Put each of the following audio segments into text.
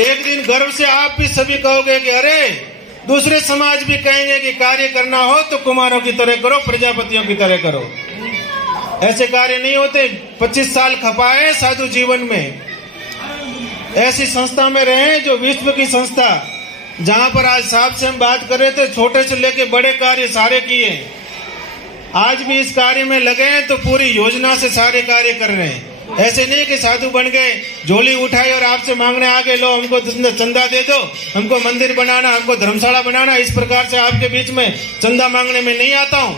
एक दिन गर्व से आप भी सभी कहोगे कि अरे दूसरे समाज भी कहेंगे कि कार्य करना हो तो कुमारों की तरह करो, प्रजापतियों की तरह करो। ऐसे कार्य नहीं होते। 25 साल खपाए साधु जीवन में, ऐसी संस्था में रहे जो विश्व की संस्था, जहां पर आज साहब से हम बात कर रहे थे, छोटे से लेके बड़े कार्य सारे किए। आज भी इस कार्य में लगे हैं तो पूरी योजना से सारे कार्य कर रहे हैं। ऐसे नहीं कि साधु बन गए, झोली उठाई और आपसे मांगने आ गए, लो हमको चंदा दे दो, हमको मंदिर बनाना, हमको धर्मशाला बनाना। इस प्रकार से आपके बीच में चंदा मांगने में नहीं आता हूं।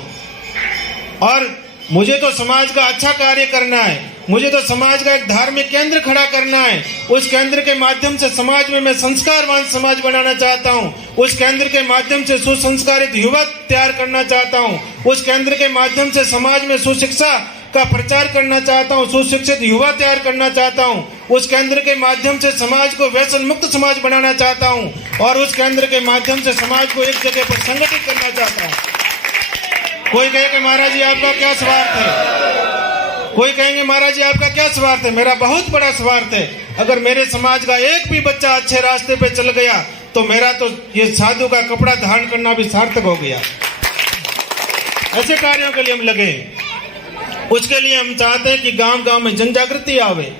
और मुझे तो समाज का अच्छा कार्य करना है, मुझे तो समाज का एक धार्मिक केंद्र खड़ा करना है। उस केंद्र के माध्यम से समाज में मैं संस्कारवान समाज बनाना चाहता हूँ। उस केंद्र के माध्यम से सुसंस्कारित युवा तैयार करना चाहता हूँ। उस केंद्र के माध्यम से समाज में सुशिक्षा का प्रचार करना चाहता हूँ, सुशिक्षित युवा तैयार करना चाहता हूँ। उस केंद्र के माध्यम से समाज को व्यसन मुक्त समाज बनाना चाहता हूँ और उस केंद्र के माध्यम से समाज को एक जगह पर संगठित करना चाहता हूँ। कोई कहे कि महाराज जी आपका क्या स्वार्थ है, कोई कहेंगे महाराज जी आपका क्या स्वार्थ है। मेरा बहुत बड़ा स्वार्थ है। अगर मेरे समाज का एक भी बच्चा अच्छे रास्ते पे चल गया तो मेरा तो ये साधु का कपड़ा धारण करना भी सार्थक हो गया। ऐसे कार्यों के लिए हम लगे। उसके लिए हम चाहते हैं कि गांव गांव में जन जागृति आवे,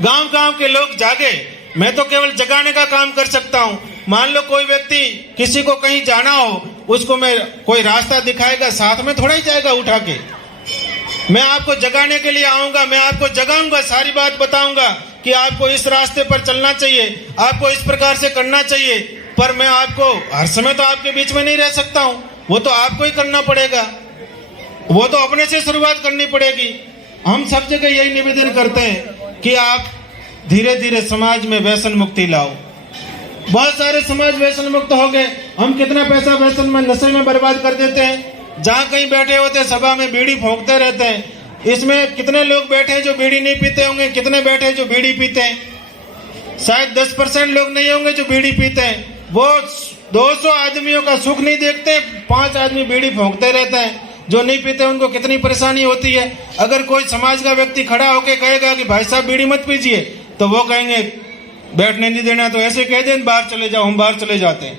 गांव गांव के लोग जागे। मैं तो केवल जगाने का काम कर सकता हूं। मान लो कोई व्यक्ति किसी को कहीं जाना हो, उसको मैं कोई रास्ता दिखाएगा, साथ में थोड़ा ही जाएगा उठा के। मैं आपको जगाने के लिए आऊंगा, मैं आपको जगाऊंगा, सारी बात बताऊंगा कि आपको इस रास्ते पर चलना चाहिए, आपको इस प्रकार से करना चाहिए। पर मैं आपको हर समय तो आपके बीच में नहीं रह सकता हूं, वो तो आपको ही करना पड़ेगा, वो तो अपने से शुरुआत करनी पड़ेगी। हम सब जगह यही निवेदन करते हैं कि आप धीरे धीरे समाज में व्यसन मुक्ति लाओ। बहुत सारे समाज व्यसन मुक्त हो गए। हम कितना पैसा व्यसन में, नशे में बर्बाद कर देते हैं। जहाँ कहीं बैठे होते हैं सभा में बीड़ी फूंकते रहते हैं। इसमें कितने लोग बैठे हैं जो बीड़ी नहीं पीते होंगे, कितने बैठे हैं जो बीड़ी पीते हैं। शायद 10% लोग नहीं होंगे जो बीड़ी पीते हैं। वो 200 आदमियों का सुख नहीं देखते, 5 आदमी बीड़ी फूंकते रहते हैं। जो नहीं पीते उनको कितनी परेशानी होती है। अगर कोई समाज का व्यक्ति खड़ा होकर कहेगा कि भाई साहब बीड़ी मत पीजिए, तो वो कहेंगे बैठने नहीं देना, तो ऐसे कह दें बाहर चले जाओ, हम बाहर चले जाते हैं,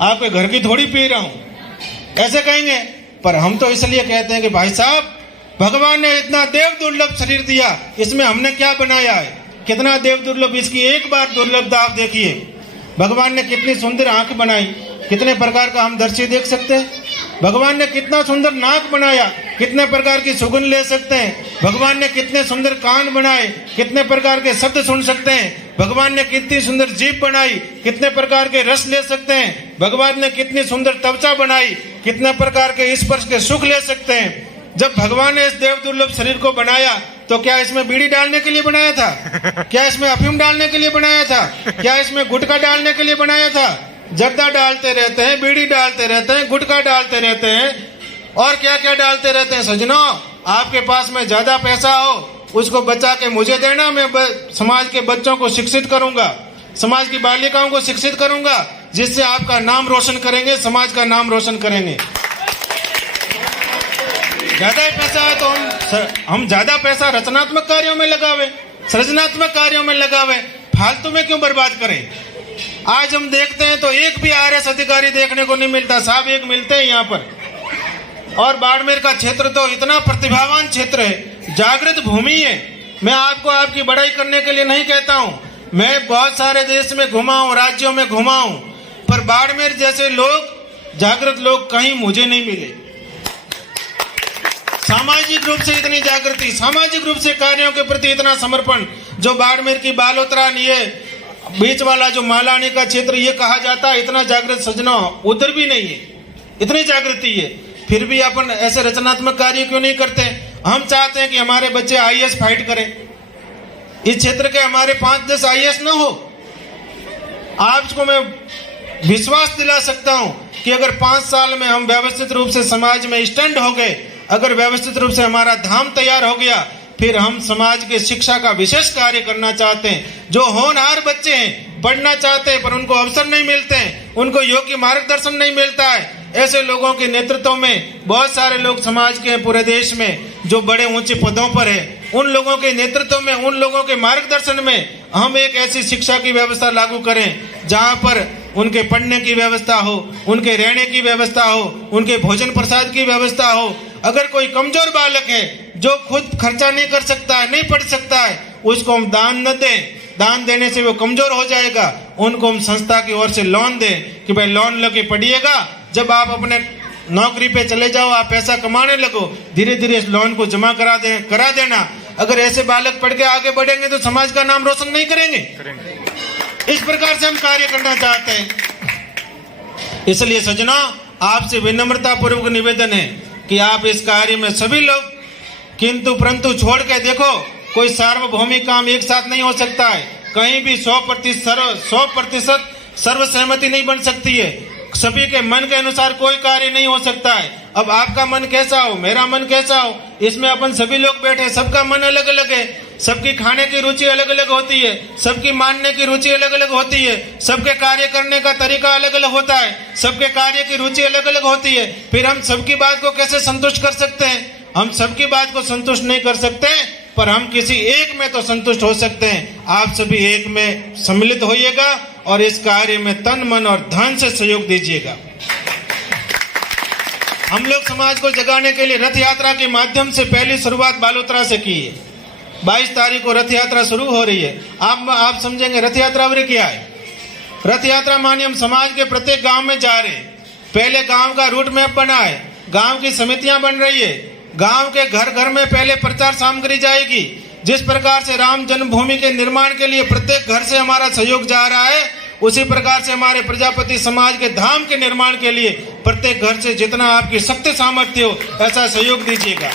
आपके घर की थोड़ी पी रहा हूं, ऐसे कहेंगे। पर हम तो इसलिए कहते हैं कि भाई साहब भगवान ने इतना देव दुर्लभ शरीर दिया, इसमें हमने क्या बनाया है, कितना देव दुर्लभ। इसकी एक बार दुर्लभता आप देखिए। भगवान ने कितनी सुंदर आंख बनाई, कितने प्रकार का हम दृश्य देख सकते हैं। भगवान ने कितना सुंदर नाक बनाया, कितने प्रकार की सुगंध ले सकते हैं। भगवान ने कितने सुंदर कान बनाए, कितने प्रकार के शब्द सुन सकते हैं। भगवान ने कितनी सुंदर जीभ बनाई, कितने प्रकार के रस ले सकते हैं। भगवान ने कितनी सुंदर त्वचा बनाई, कितने प्रकार के स्पर्श के सुख ले सकते हैं। जब भगवान ने इस देव दुर्लभ शरीर को बनाया तो क्या इसमें बीड़ी डालने के लिए बनाया था? क्या इसमें अफीम डालने के लिए बनाया था? क्या इसमें गुटखा डालने के लिए बनाया था? जर्दा डालते रहते हैं, बीड़ी डालते रहते हैं, गुटखा डालते रहते हैं और क्या क्या डालते रहते हैं। सजनों, आपके पास में ज्यादा पैसा हो उसको बचा के मुझे देना, मैं समाज के बच्चों को शिक्षित करूंगा, समाज की बालिकाओं को शिक्षित करूंगा, जिससे आपका नाम रोशन करेंगे, समाज का नाम रोशन करेंगे। ज्यादा पैसा है तो हम ज्यादा पैसा रचनात्मक कार्यों में लगावे, सृजनात्मक कार्यों में लगावे, फालतू में क्यों बर्बाद करें। आज हम देखते हैं तो एक भी आरएस अधिकारी देखने को नहीं मिलता। साहब एक मिलते हैं यहाँ पर। और बाड़मेर का क्षेत्र तो इतना प्रतिभावान क्षेत्र है, जागृत भूमि है। मैं आपको आपकी बड़ाई करने के लिए नहीं कहता हूँ, मैं बहुत सारे देश में घुमा हूँ, राज्यों में घुमा हूँ, पर बाड़मेर जैसे लोग, जागृत लोग कहीं मुझे नहीं मिले। सामाजिक रूप से इतनी जागृति, सामाजिक रूप से कार्यों के प्रति इतना समर्पण, जो बाड़मेर की बालोतरा ये बीच वाला जो मालानी का क्षेत्र ये कहा जाता है, इतना जागृत सजना उधर भी नहीं है, इतनी जागृति है। फिर भी अपन ऐसे रचनात्मक कार्य क्यों नहीं करते? हम चाहते हैं कि हमारे बच्चे आईएएस फाइट करें, इस क्षेत्र के हमारे 5-10 आईएएस न हो। आपको मैं विश्वास दिला सकता हूं कि अगर 5 साल में हम व्यवस्थित रूप से समाज में स्टैंड हो गए, अगर व्यवस्थित रूप से हमारा धाम तैयार हो गया, फिर हम समाज के शिक्षा का विशेष कार्य करना चाहते हैं। जो होनहार बच्चे हैं, पढ़ना चाहते हैं पर उनको अवसर नहीं मिलते हैं, उनको योग्य मार्गदर्शन नहीं मिलता है, ऐसे लोगों के नेतृत्व में बहुत सारे लोग समाज के पूरे देश में जो बड़े ऊंचे पदों पर है, उन लोगों के नेतृत्व में, उन लोगों के मार्गदर्शन में हम एक ऐसी शिक्षा की व्यवस्था लागू करें जहां पर उनके पढ़ने की व्यवस्था हो, उनके रहने की व्यवस्था हो, उनके भोजन प्रसाद की व्यवस्था हो। अगर कोई कमजोर बालक है जो खुद खर्चा नहीं कर सकता है, नहीं पढ़ सकता है, उसको हम दान न दें। दान देने से वो कमजोर हो जाएगा। उनको हम संस्था की ओर से लोन दें कि भाई लोन लेके पढ़िएगा, जब आप अपने नौकरी पे चले जाओ, आप पैसा कमाने लगो, धीरे धीरे इस लोन को जमा करा देना। अगर ऐसे बालक पढ़ के आगे बढ़ेंगे तो समाज का नाम रोशन नहीं करेंगे। इस प्रकार से हम कार्य करना चाहते हैं। इसलिए सज्जनों, आपसे विनम्रता पूर्वक निवेदन है कि आप इस कार्य में सभी लोग किंतु परंतु छोड़ के देखो। कोई सार्वभौमिक काम एक साथ नहीं हो सकता है। कहीं भी 100% सर्वसहमति नहीं बन सकती है। सभी के मन के अनुसार कोई कार्य नहीं हो सकता है। अब आपका मन कैसा हो, मेरा मन कैसा हो, इसमें अपन सभी लोग बैठे, सबका मन अलग अलग है। सबकी खाने की रुचि अलग अलग होती है, सबकी मानने की रुचि अलग अलग होती है, सबके कार्य करने का तरीका अलग अलग होता है, सबके कार्य की रुचि अलग अलग होती है। फिर हम सबकी बात को कैसे संतुष्ट कर सकते हैं? हम सबकी बात को संतुष्ट नहीं कर सकते, पर हम किसी एक में तो संतुष्ट हो सकते हैं। आप सभी एक में सम्मिलित होइएगा और इस कार्य में तन मन और धन से सहयोग दीजिएगा। हम लोग समाज को जगाने के लिए रथ यात्रा के माध्यम से पहली शुरुआत बालोतरा से की है। 22 तारीख को रथ यात्रा शुरू हो रही है। आप समझेंगे रथ यात्रा क्या है? रथ यात्रा माने हम समाज के प्रत्येक गांव में जा रहे हैं। पहले गांव का रूट मैप बना है, गांव की समितियां बन रही है, गांव के घर घर में पहले प्रचार सामग्री जाएगी। जिस प्रकार से राम जन्मभूमि के निर्माण के लिए प्रत्येक घर से हमारा सहयोग जा रहा है, उसी प्रकार से हमारे प्रजापति समाज के धाम के निर्माण के लिए प्रत्येक घर से जितना आपकी शक्ति सामर्थ्य हो, ऐसा सहयोग दीजिएगा।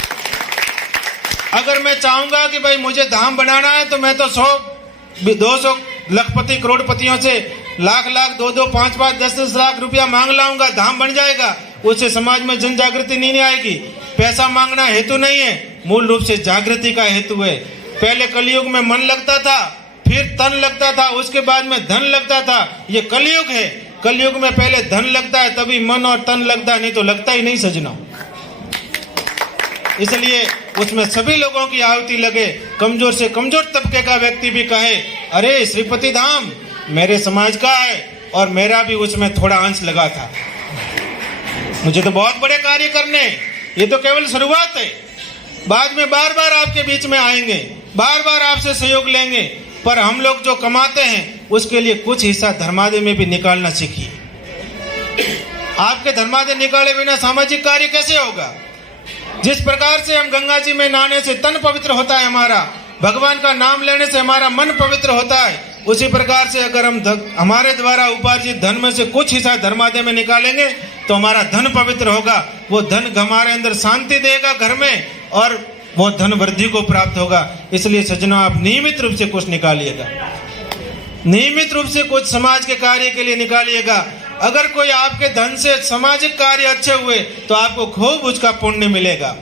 अगर मैं चाहूंगा कि भाई मुझे धाम बनाना है, तो मैं तो 100-200 लखपति करोड़पतियों से लाख 2-2, 5-5, 10-10 लाख रुपया मांग लाऊंगा, धाम बन जाएगा। उससे समाज में जन जागृति नहीं आएगी। पैसा मांगना हेतु नहीं है, मूल रूप से जागृति का हेतु है। पहले कलयुग में मन लगता था, फिर तन लगता था, उसके बाद में धन लगता था। ये कलयुग है। कलयुग में पहले धन लगता है, तभी मन और तन लगता है, नहीं तो लगता ही नहीं सजना। इसलिए उसमें सभी लोगों की आहुति लगे। कमजोर से कमजोर तबके का व्यक्ति भी कहे, अरे श्रीपति धाम मेरे समाज का है और मेरा भी उसमें थोड़ा अंश लगा था, मुझे तो बहुत बड़े कार्य करने। ये तो केवल शुरुआत है। बाद में बार बार आपके बीच में आएंगे, बार बार आपसे सहयोग लेंगे, पर हम लोग जो कमाते हैं उसके लिए कुछ हिस्सा धर्मादय में भी निकालना सीखिए। आपके धर्मादय निकाले बिना सामाजिक कार्य कैसे होगा? जिस प्रकार से हम गंगा जी में नहाने से तन पवित्र होता है हमारा, भगवान का नाम लेने से हमारा मन पवित्र होता है, उसी प्रकार से अगर हम हमारे द्वारा उपार्जित धन में से कुछ हिस्सा धर्मादय में निकालेंगे तो हमारा धन पवित्र होगा। वो धन हमारे अंदर शांति देगा घर में, और वो धन वृद्धि को प्राप्त होगा। इसलिए सज्जनों, आप नियमित रूप से कुछ निकालिएगा, नियमित रूप से कुछ समाज के कार्य के लिए निकालिएगा। अगर कोई आपके धन से सामाजिक कार्य अच्छे हुए तो आपको खूब उसका पुण्य मिलेगा।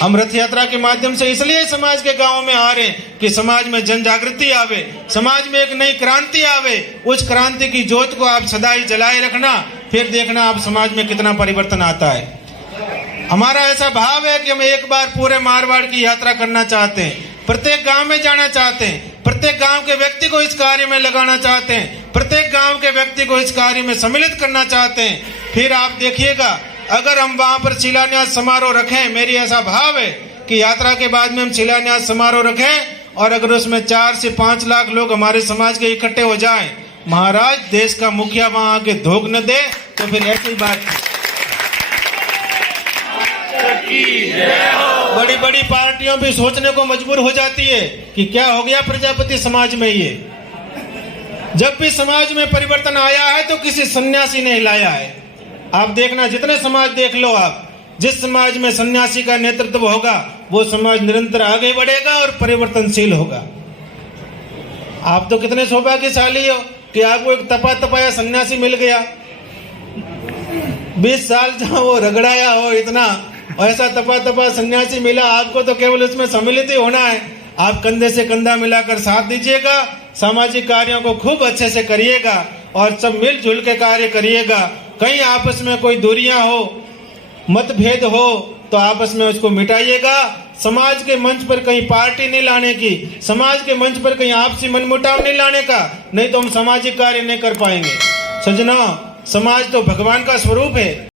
हम रथ यात्रा के माध्यम से इसलिए समाज के गांवों में आ रहे हैं कि समाज में जन जागृति आवे, समाज में एक नई क्रांति आवे। उस क्रांति की ज्योत को आप सदा ही जलाए रखना, फिर देखना आप समाज में कितना परिवर्तन आता है। हमारा ऐसा भाव है कि हम एक बार पूरे मारवाड़ की यात्रा करना चाहते हैं, प्रत्येक गांव में जाना चाहते हैं, प्रत्येक गांव के व्यक्ति को इस कार्य में लगाना चाहते हैं, प्रत्येक गांव के व्यक्ति को इस कार्य में सम्मिलित करना चाहते हैं। फिर आप देखिएगा, अगर हम वहां पर शिलान्यास समारोह रखें, मेरी ऐसा भाव है कि यात्रा के बाद में हम शिलान्यास समारोह रखें, और अगर उसमें 4 से 5 लाख लोग हमारे समाज के इकट्ठे हो जाएं, महाराज देश का मुखिया वहां आके धोख न दे, तो फिर ऐसी बात। बड़ी बड़ी पार्टियों भी सोचने को मजबूर हो जाती है कि क्या हो गया प्रजापति समाज में। ये जब भी समाज में परिवर्तन आया है तो किसी सन्यासी ने लाया है। आप देखना, जितने समाज देख लो आप, जिस समाज में सन्यासी का नेतृत्व होगा वो समाज निरंतर आगे बढ़ेगा और परिवर्तनशील होगा। आप तो कितने सौभाग्यशाली हो कि आपको एक तपाया सन्यासी मिल गया। 20 साल जहां वो रगड़ाया हो, इतना ऐसा तपा सन्यासी मिला आपको, तो केवल उसमें सम्मिलित ही होना है। आप कंधे से कंधा मिलाकर साथ दीजिएगा, सामाजिक कार्यों को खूब अच्छे से करिएगा और सब मिलजुल के कार्य करिएगा। कहीं आपस में कोई दूरियां हो, मतभेद हो, तो आपस में उसको मिटाइएगा। समाज के मंच पर कहीं पार्टी नहीं लाने की, समाज के मंच पर कहीं आपसी मनमुटाव नहीं लाने का, नहीं तो हम सामाजिक कार्य नहीं कर पाएंगे। सज्जनों, समाज तो भगवान का स्वरूप है।